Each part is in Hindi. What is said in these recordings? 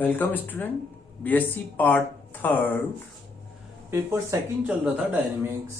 Welcome student. BSc part third paper second चल रहा था। डायनेमिक्स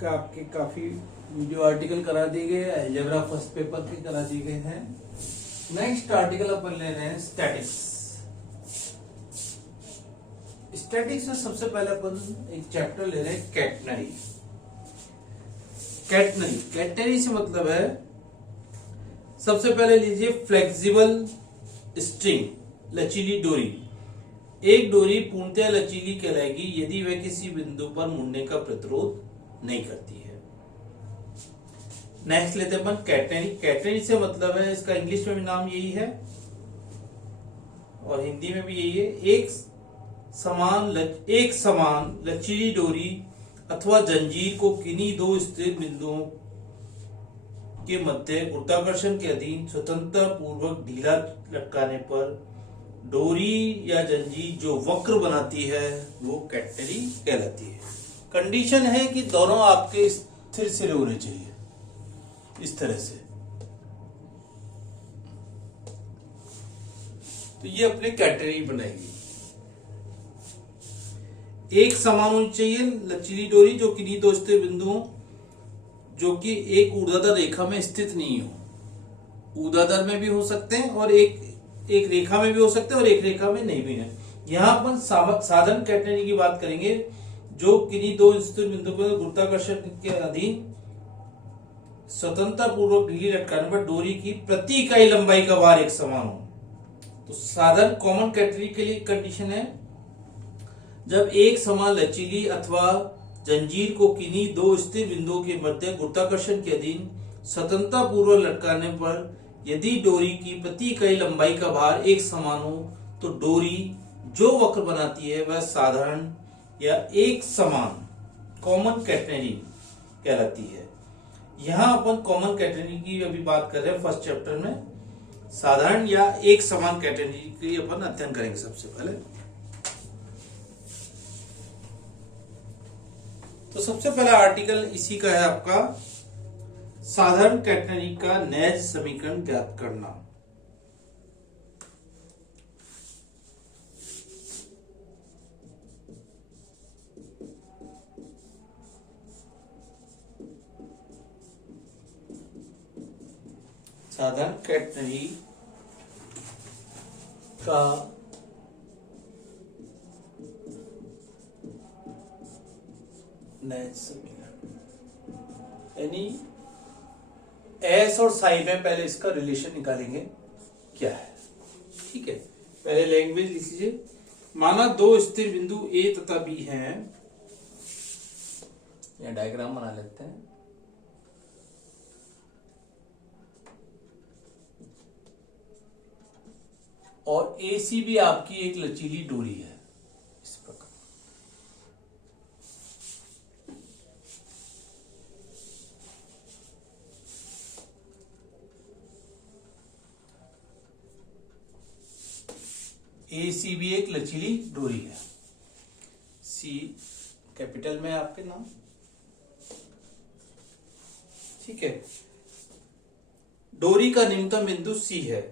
का आपके काफी वीडियो आर्टिकल करा दिए गए, अलजेब्रा फर्स्ट पेपर के करा दिए गए हैं। नेक्स्ट आर्टिकल अपन ले रहे हैं स्टैटिक्स। स्टैटिक्स में सबसे पहले अपन एक चैप्टर ले रहे हैं कैटनरी। कैटनरी से मतलब है, सबसे पहले लीजिए फ्लेक्सिबल स्ट्रिंग, लचीली डोरी। एक डोरी पूर्णतः लचीली कहलाएगी यदि वह किसी बिंदु पर मुड़ने का प्रतिरोध नहीं करती है। नेक्स्ट लेते हैं अपन कैटनरी। कैटनरी से मतलब है, इसका इंग्लिश में भी नाम यही है और हिंदी में भी यही है, एक समान लचीली डोरी अथवा जंजीर को किन्हीं दो स्थिर बिंदुओं के मध्य गुरुत्वाकर्षण के अधीन स्वतंत्रता पूर्वक ढीला लटकाने पर डोरी या जंजीर जो वक्र बनाती है वो कैटनरी कहलाती है। कंडीशन है कि दोनों आपके स्थिर सिरे होने चाहिए, इस तरह से। तो ये अपने कैटनरी बनाएगी। एक समान होनी चाहिए लचीली डोरी जो किन्हीं दो स्थिर बिंदुओं जो कि एक ऊर्ध्वाधर रेखा में स्थित नहीं हो। ऊर्ध्वाधर में भी हो सकते हैं और एक रेखा में भी हो सकते हैं और एक रेखा में नहीं भी है। यहां अपन साधारण कैटनरी की बात करेंगे जो किन्हीं दो स्थिर बिंदु पर गुरुत्वाकर्षण के अधीन स्वतंत्रता पूर्वक ढीली लटकाने पर डोरी की प्रति इकाई लंबाई का भार एक समान हो। तो साधारण कॉमन कैटनरी के लिए कंडीशन है, जब एक समान लचीली अथवा जंजीर को किन्हीं दो स्थिर बिंदुओं के मध्य गुरुत्वाकर्षण के अधीन स्वतंत्रता पूर्वक लटकाने पर यदि डोरी की प्रति इकाई लंबाई का भार एक समान हो तो डोरी जो वक्र बनाती है वह साधारण या एक समान कॉमन कैटनरी कहलाती है। यहां अपन कॉमन कैटनरी की अभी बात कर रहे हैं फर्स्ट चैप्टर में। साधारण या एक समान कैटनरी की अपन अध्ययन करेंगे सबसे पहले। तो सबसे पहला आर्टिकल इसी का है आपका, साधारण कैटनरी का नैज समीकरण ज्ञात करना। साधारण कैटनरी का नैज समीकरण, यानी एस और साई में पहले इसका रिलेशन निकालेंगे क्या है। ठीक है, पहले लैंग्वेज लिख लीजिए। माना दो स्थिर बिंदु ए तथा बी हैं, या डायग्राम बना लेते हैं। और ए सी भी आपकी एक लचीली डोरी है इस प्रकार। ए सी भी एक लचीली डोरी है। सी कैपिटल में आपके नाम। ठीक है, डोरी का निम्नतम बिंदु सी है।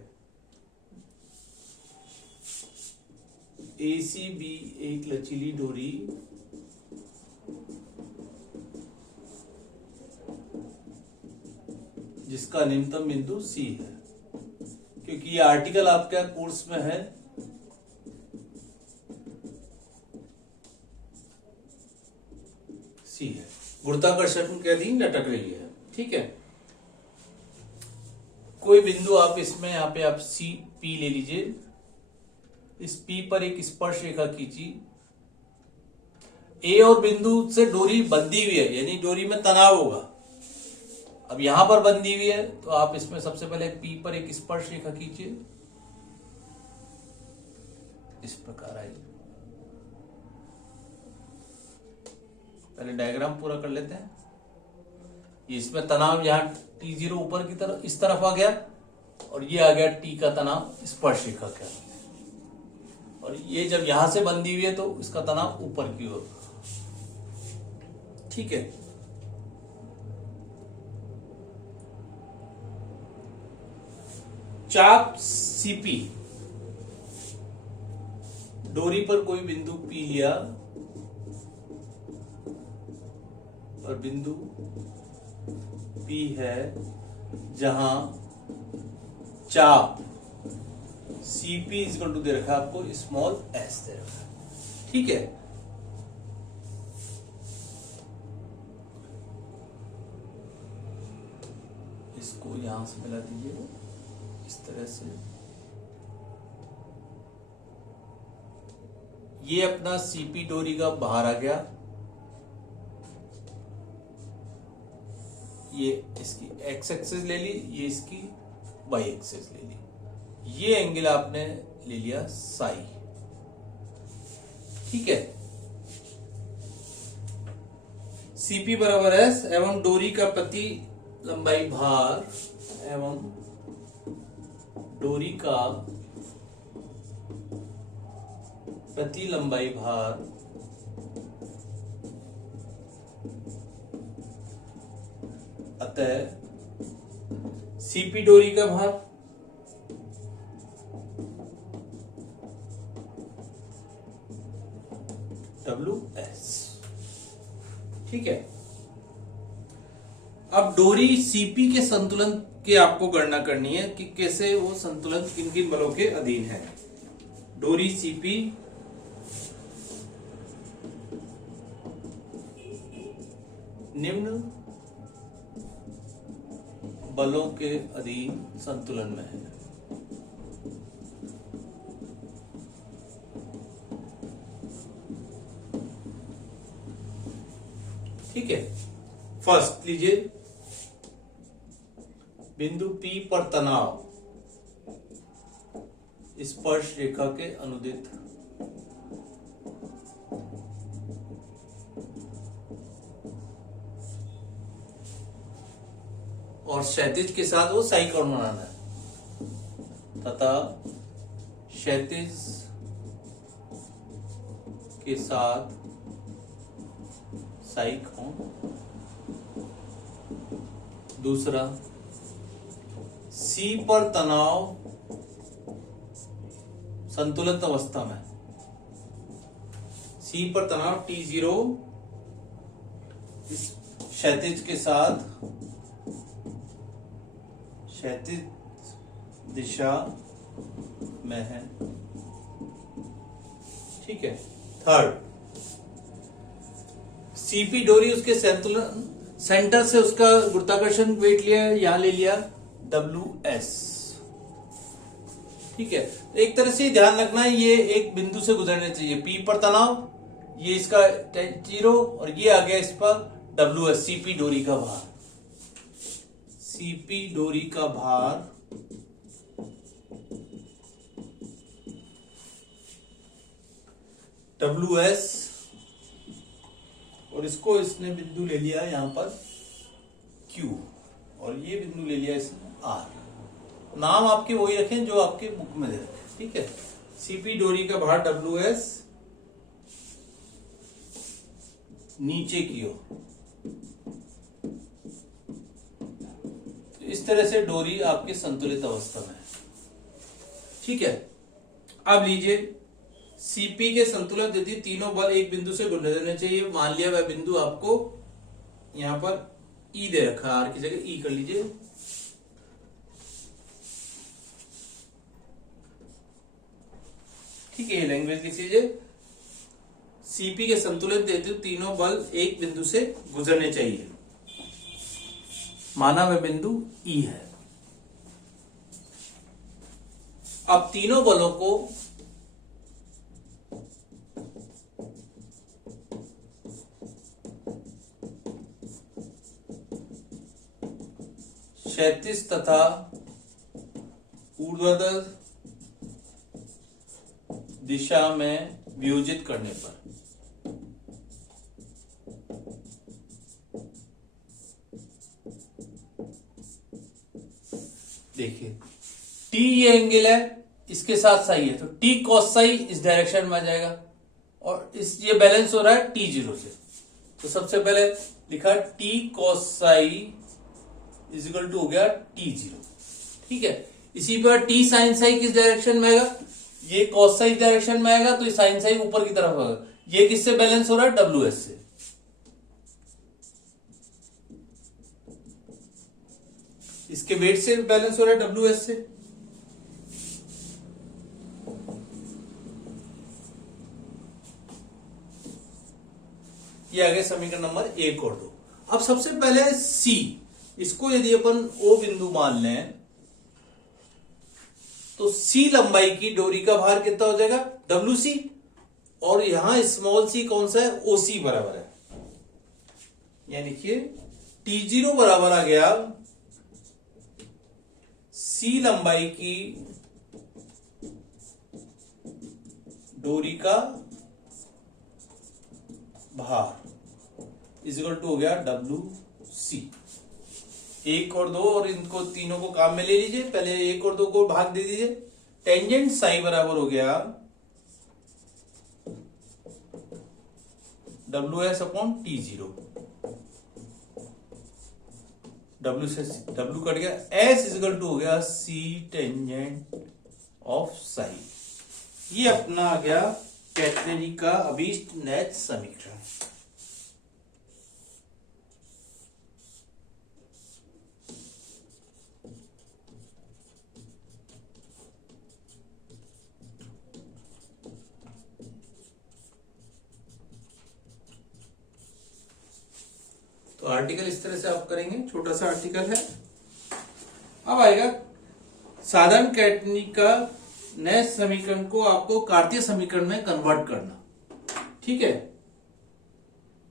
ए सी बी एक लचीली डोरी जिसका निम्नतम बिंदु सी है, क्योंकि ये आर्टिकल आपका कोर्स में है। सी है, गुरुत्वाकर्षण के अधीन लटक रही है। ठीक है, कोई बिंदु आप इसमें यहाँ पे आप सी पी ले लीजिए। इस पी पर एक स्पर्श रेखा खींची। ए और बिंदु से डोरी बंधी हुई है, यानी डोरी में तनाव होगा। अब यहां पर बंधी हुई है तो आप इसमें सबसे पहले पी पर एक स्पर्श रेखा खींचिए, इस प्रकार आइए। पहले डायग्राम पूरा कर लेते हैं। इसमें तनाव यहाँ T0 ऊपर की तरफ इस तरफ आ गया और ये आ गया T का तनाव स्पर्श रेखा का, और ये जब यहां से बंधी हुई है तो इसका तनाव ऊपर की ओर। ठीक है, चाप सीपी डोरी पर कोई बिंदु P लिया और बिंदु P है जहां चाप CP इक्वल टू दे रखा है आपको स्मॉल s दे रखा है। ठीक है, इसको यहां से मिला दीजिए इस तरह से। ये अपना CP डोरी का बाहर आ गया, ये इसकी x एक्सिस ले ली, ये इसकी y एक्सिस ले ली, ये एंगल आपने ले लिया साई। ठीक है, CP बराबर S एवं डोरी का प्रति लंबाई भार एवं डोरी का प्रति लंबाई भार अतः CP डोरी का भार WS। ठीक है, अब डोरी CP के संतुलन की आपको गणना करनी है कि कैसे वो संतुलन किन किन बलों के अधीन है। डोरी CP निम्न बलों के अधीन संतुलन में है। ठीक है, फर्स्ट लीजिए बिंदु P पर तनाव स्पर्श रेखा के अनुदित और क्षैतिज के साथ वो साई कोण बनाना है तथा क्षैतिज के साथ साई कोण। दूसरा, C पर तनाव संतुलित अवस्था में, C पर तनाव T0 इस क्षैतिज के साथ क्षैतिज दिशा में है। ठीक है, थर्ड, CP डोरी उसके संतुलन सेंटर से उसका गुरुत्वाकर्षण वेट लिया, यहां ले लिया WS। ठीक है, एक तरह से ध्यान रखना है ये एक बिंदु से गुजरने चाहिए। P पर तनाव, ये इसका 0 और ये आ गया इस पर WS CP डोरी का भार। CP डोरी का भार WS और इसको इसने बिंदु ले लिया यहां पर Q और ये बिंदु ले लिया इसने R। नाम आपके वही रखें जो आपके बुक में दे रखे। ठीक है, CP डोरी का भार WS नीचे की ओर। इस तरह से डोरी आपके संतुलित अवस्था में है। ठीक है, अब लीजिए CP के संतुलन यदि तीनों बल एक बिंदु से गुजरने चाहिए, मान लिया वह बिंदु आपको यहां पर E दे रखा है, R की जगह E कर लीजिए। ठीक है, लैंग्वेज लिख लीजिए, CP के संतुलन यदि तीनों बल एक बिंदु से गुजरने चाहिए, माना वह बिंदु E है। अब तीनों बलों को क्षैतिज तथा ऊर्ध्वाधर दिशा में वियोजित करने पर देखिए T ये एंगल है, इसके साथ साई है तो T cos साई इस डायरेक्शन में आ जाएगा और इस ये बैलेंस हो रहा है T0 से। तो सबसे पहले लिखा T cos psi is equal to हो गया T0। ठीक है, इसी पर T sin साई किस डायरेक्शन में आएगा, ये कॉस साइज डायरेक्शन में आएगा तो ये साइन साइज ऊपर की तरफ होगा। ये किससे बैलेंस हो रहा है? WS से। इसके वेट से बैलेंस हो रहा है WS से। ये आ गया समीकरण नंबर 1 और 2। अब सबसे पहले C, इसको यदि अपन O बिंदु मान लें तो C लंबाई की डोरी का भार कितना हो जाएगा? WC। और यहां स्मॉल c कौन सा है? OC बराबर है। यानी देखिए T0 बराबर आ गया C लंबाई की डोरी का भार इक्वल टू हो गया WC। 1 और 2 और इनको तीनों को काम में ले लीजिए। पहले 1 और 2 को भाग दे दीजिए। टेंजेंट साई बराबर हो गया WS अपॉन T0। W से W कट गया। S इक्वल टू हो गया C टेंजेंट ऑफ साई। ये अपना आ गया कैटेनरी का अभीष्ट नेच समीकरण। तो आर्टिकल इस तरह से आप करेंगे, छोटा सा आर्टिकल है। अब आएगा साधारण कैटेनरी का नए समीकरण को आपको कार्तीय समीकरण में कन्वर्ट करना। ठीक है,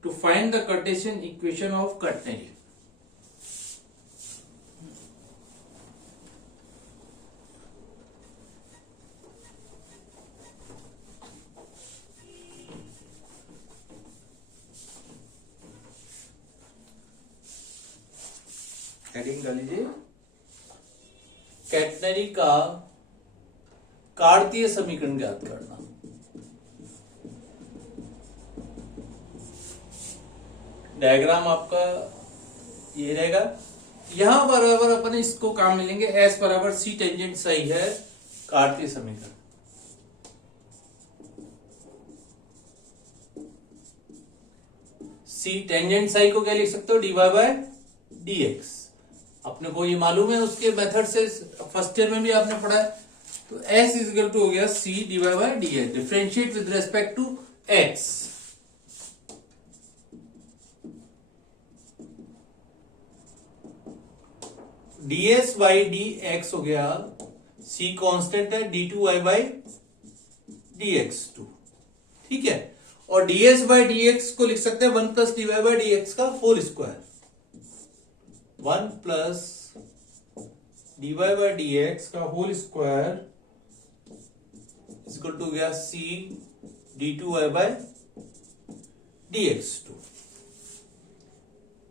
to find the Cartesian equation of catenary. Heading डाल लीजिए, कैटेनरी का कार्तीय समीकरण ज्ञात करना। डायग्राम आपका ये रहेगा। यहां बराबर अपन इसको काम मिलेंगे। S बराबर C टेंजेंट सही है कार्तीय समीकरण। C टेंजेंट सही को क्या लिख सकते हो? dy by dx। अपने को ये मालूम है, उसके मेथड से फर्स्ट ईयर में भी आपने पढ़ा है। तो S इक्वल टू हो गया C dy by dx। Differentiate with respect to x। ds by dx हो गया, C कांस्टेंट है, d2y बाई dx2। ठीक है, और ds बाई dx को लिख सकते हैं 1 प्लस dy बाई dx का whole square. 1 plus dy by dx का होल स्क्वायर इक्वल टू गया C d2y बाई dx2।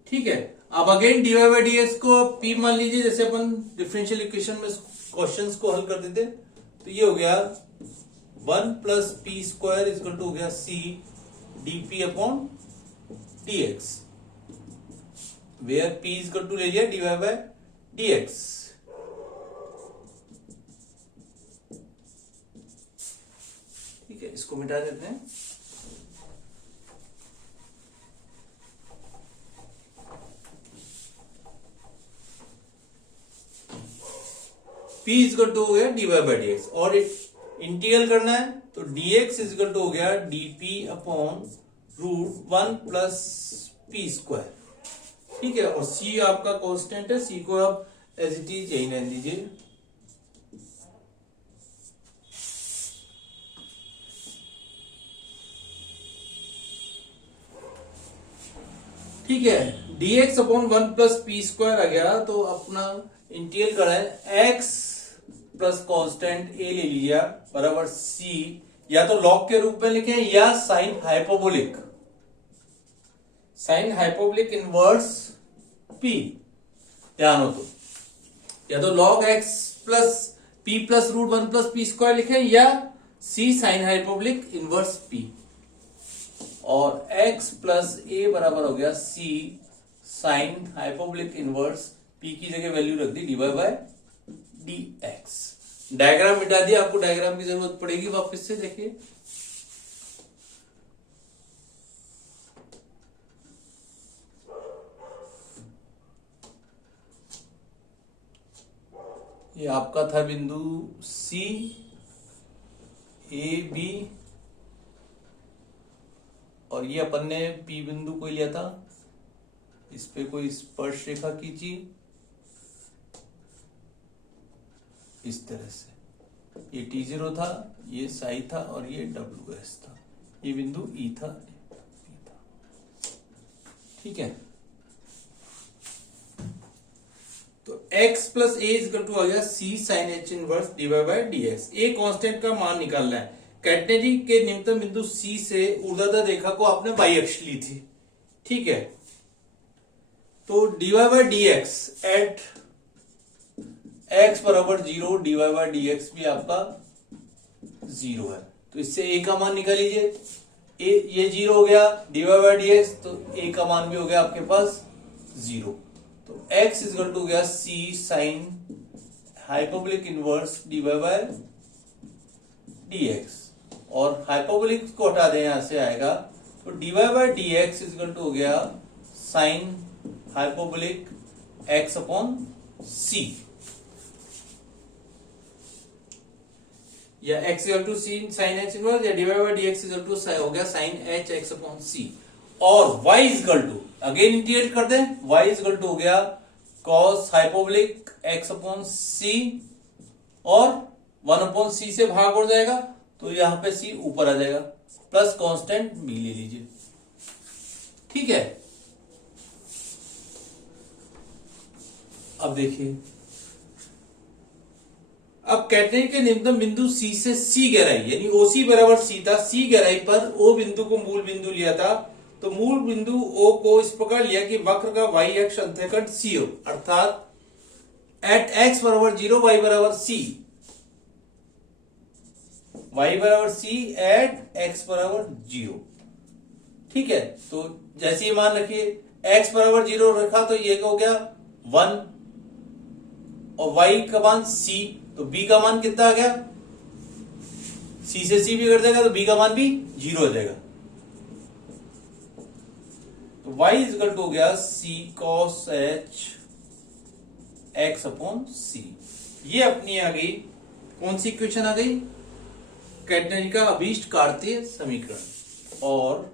ठीक है, अब अगेन dy बाई dx को p मान लीजिए, जैसे अपन डिफरेंशियल इक्वेशन में क्वेश्चंस को हल कर देते। तो ये हो गया 1 plus P square equal to हो गया C dp upon dx, where p equal to ले लिया dy बाय dx। ठीक है, इसको मिटा देते हैं। p इक्वल टू हो गया dy बाय dx, और इंटीग्रल करना है तो dx इक्वल टू हो गया dp upon root 1 plus P square. ठीक है, और c आपका कांस्टेंट है, c को आप एज इट इज यही रहने दीजिए। ठीक है, dx upon 1 plus P square आ गया। तो अपना इंटीग्रल करा है x प्लस कांस्टेंट a ले लिया बराबर c, या तो लॉग के रूप में लिखें या sine hyperbolic, sine hyperbolic inverse p। ध्यान हो तो या तो log x plus p plus root 1 plus P square लिखें, या c sine hyperbolic inverse p, और x प्लस a बराबर हो गया c sine hyperbolic inverse p की जगह वैल्यू रख दी dy बाय dx। डायग्राम मिटा दिया, आपको डायग्राम की जरूरत पड़ेगी वापस से। देखिए ये आपका था बिंदु सी, ए, बी, और ये अपन ने पी बिंदु को लिया था। इस पे कोई स्पर्श रेखा खींची इस तरह से, ये T0 था, ये साई था, और ये WS था, ये बिंदु E था, P था। ठीक है, तो x plus a equal to आ गया C sine H inverse divide by dx। A constant का मान निकालना है। कैटेनरी के निम्नतम बिंदु C से ऊर्ध्वाधर रेखा को आपने y अक्ष ली थी। ठीक है, तो divide by dx at x बराबर 0 डिवाइड बाय dx भी आपका 0 है, तो इससे a का मान निकाल लीजिए। ये 0 हो गया डिवाइड बाय dx, तो a का मान भी हो गया आपके पास 0। तो x इजकल टू हो गया c sine hyperbolic inverse divide by dx, और हाइपोबोलिक को हटा दें, यहां से आएगा तो divide by dx equal to हो गया sine hyperbolic x upon c, या x equal to c sine h inverse, या divide by dx equal to हो गया sine h x upon c, और y equal to again integrate कर दें, y इक्वल टू हो गया cos hyperbolic x upon c, और 1 अपॉन c से भाग उड़ जाएगा, तो यहां पे c ऊपर आ जाएगा, प्लस कांस्टेंट b ले लीजिए। ठीक है, अब देखिए, अब कैटेनरी के निम्नतम बिंदु C से C गहराई, यानी OC बराबर C था, C गहराई पर O बिंदु को मूल बिंदु लिया था, तो मूल बिंदु O को इस प्रकार लिया कि वक्र का y अक्ष अंतःखंड C हो, अर्थात एट x बराबर 0 y बराबर C, y बराबर C एट x बराबर 0। ठीक है, तो जैसे ही मान रखिए x बराबर 0 रखा तो ये हो गया 1, और y का मान C, तो b का मान कितना आ गया, c से c भी कट जाएगा, तो b का मान भी 0 हो जाएगा। तो y इजकल टू हो गया c cos h x upon c। ये अपनी आ गई, कौन सी इक्वेशन आ गई, कैटेनरी का अभीष्ट कार्तीय समीकरण। और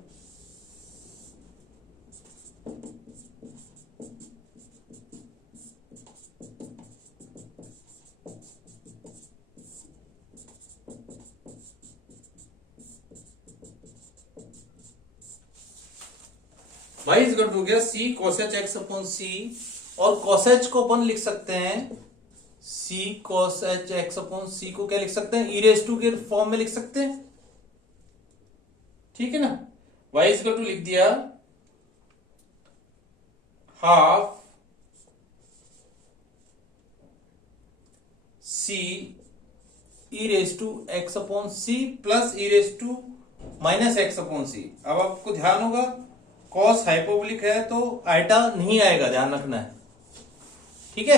y इजकल टू हो गया c cos h x upon c, और cos h को अपन लिख सकते हैं c cos h x upon c को क्या लिख सकते हैं, e रेज टू के फॉर्म में लिख सकते हैं। ठीक है ना, y इजकल टू लिख दिया half c e raise to x upon c plus e raise to minus x upon c। अब आपको ध्यान होगा कॉस हाइपोबोलिक है तो आइटा नहीं आएगा, ध्यान रखना है। ठीक है,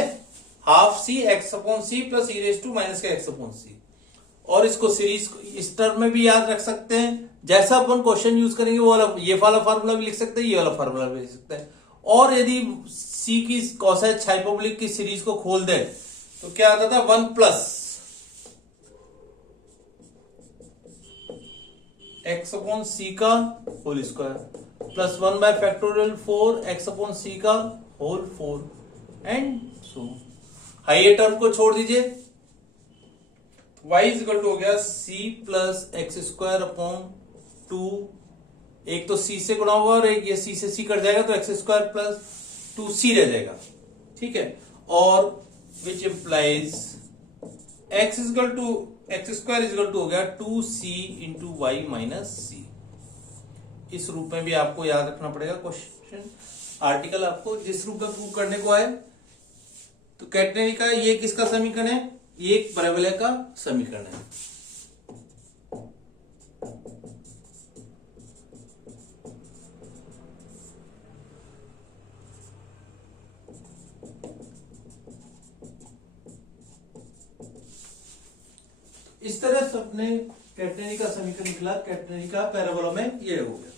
half C X upon C plus E raise to minus का एक्स अपॉन सी, और इसको सीरीज इस टर्म में भी याद रख सकते हैं, जैसा अपन क्वेश्चन यूज करेंगे वो वाला, ये वाला फार्मूला भी लिख सकते हैं, ये वाला फार्मूला भी लिख सकते हैं। और यदि सी की कॉस एच हाइपोबोलिक की सीरीज को खोल दे तो क्या आता था, 1 प्लस एक्स अपॉन सी का whole square plus 1 by factorial 4 x upon c का whole 4 and so. Higher term को छोड़ दीजिए, y इक्वल टू हो गया c plus x square upon 2, एक तो c से गुणा हुआ और एक ये c से c कट जाएगा, तो एक्स स्क्वायर प्लस 2c रह जाएगा। ठीक है, और which implies X square equal to हो गया 2c इंटू वाई माइनस सी। इस रूप में भी आपको याद रखना पड़ेगा क्वेश्चन, आर्टिकल आपको जिस रूप में प्रूव करने को आए। तो कैटेनरी का ये किसका समीकरण है, ये एक पैराबोला का समीकरण है। इस तरह से अपने कैटनेरी का समीकरण निकला, कैटनेरी का पैराबोला में ये हो गया।